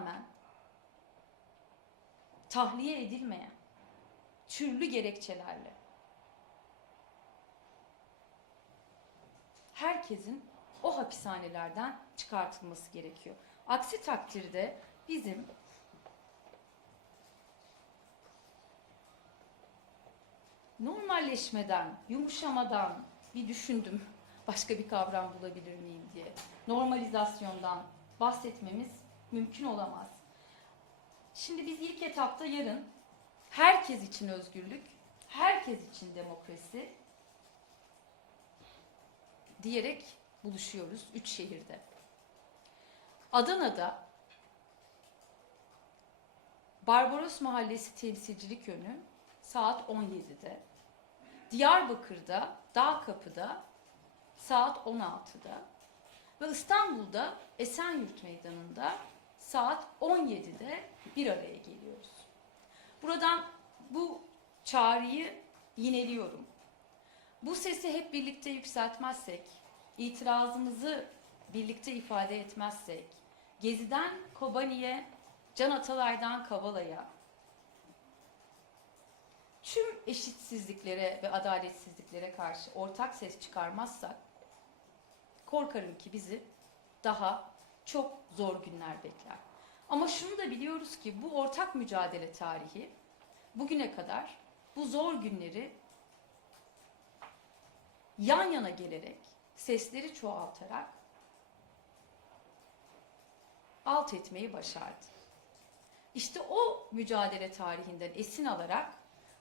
rağmen tahliye edilmeyen türlü gerekçelerle herkesin o hapishanelerden çıkartılması gerekiyor. Aksi takdirde bizim normalleşmeden, yumuşamadan bir düşündüm. Başka bir kavram bulabilir miyim diye. Normalizasyondan bahsetmemiz mümkün olamaz. Şimdi biz ilk etapta yarın herkes için özgürlük, herkes için demokrasi diyerek buluşuyoruz üç şehirde. Adana'da Barbaros Mahallesi Temsilcilik Önü saat 17'de. Diyarbakır'da Dağkapı'da saat 16'da ve İstanbul'da Esenyurt Meydanı'nda saat 17'de bir araya geliyoruz. Buradan bu çağrıyı yineliyorum. Bu sesi hep birlikte yükseltmezsek, itirazımızı birlikte ifade etmezsek, Gezi'den Kobani'ye, Can Atalay'dan Kavala'ya, tüm eşitsizliklere ve adaletsizliklere karşı ortak ses çıkarmazsak, korkarım ki bizi daha çok zor günler bekler. Ama şunu da biliyoruz ki bu ortak mücadele tarihi bugüne kadar bu zor günleri yan yana gelerek, sesleri çoğaltarak alt etmeyi başardı. İşte o mücadele tarihinden esin alarak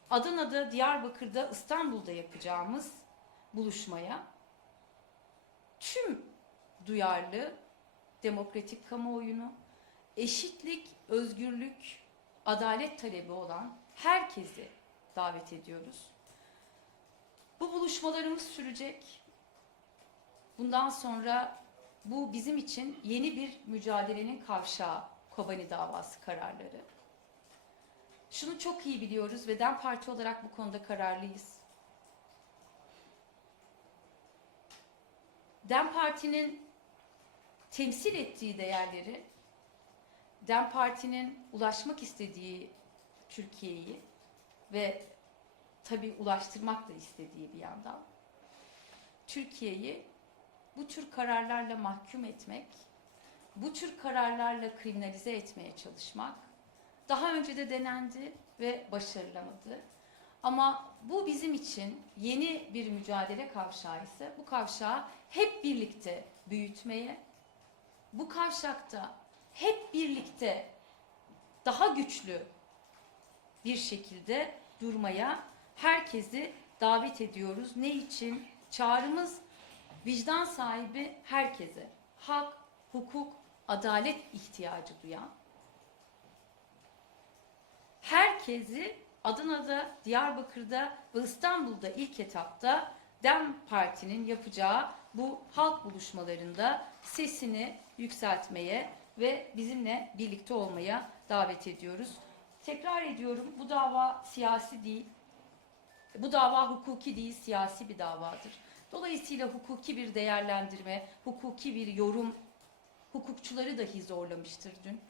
Adana'da, Diyarbakır'da, İstanbul'da yapacağımız buluşmaya tüm duyarlı demokratik kamuoyunu, eşitlik, özgürlük, adalet talebi olan herkesi davet ediyoruz. Bu buluşmalarımız sürecek. Bundan sonra bu bizim için yeni bir mücadelenin kavşağı Kobani davası kararları. Şunu çok iyi biliyoruz ve DEM Parti olarak bu konuda kararlıyız. DEM Parti'nin temsil ettiği değerleri, DEM Parti'nin ulaşmak istediği Türkiye'yi ve tabii ulaştırmak da istediği bir yandan Türkiye'yi bu tür kararlarla mahkum etmek, bu tür kararlarla kriminalize etmeye çalışmak daha önce de denendi ve başarılamadı. Ama bu bizim için yeni bir mücadele kavşağı ise bu kavşağı hep birlikte büyütmeye, bu kavşakta hep birlikte daha güçlü bir şekilde durmaya herkesi davet ediyoruz. Ne için? Çağrımız vicdan sahibi herkese. Hak, hukuk, adalet ihtiyacı duyan. Herkesi Adana'da, Diyarbakır'da ve İstanbul'da ilk etapta DEM Parti'nin yapacağı bu halk buluşmalarında sesini yükseltmeye ve bizimle birlikte olmaya davet ediyoruz. Tekrar ediyorum bu dava siyasi değil. Bu dava hukuki değil, siyasi bir davadır. Dolayısıyla hukuki bir değerlendirme, hukuki bir yorum hukukçuları dahi zorlamıştır dün.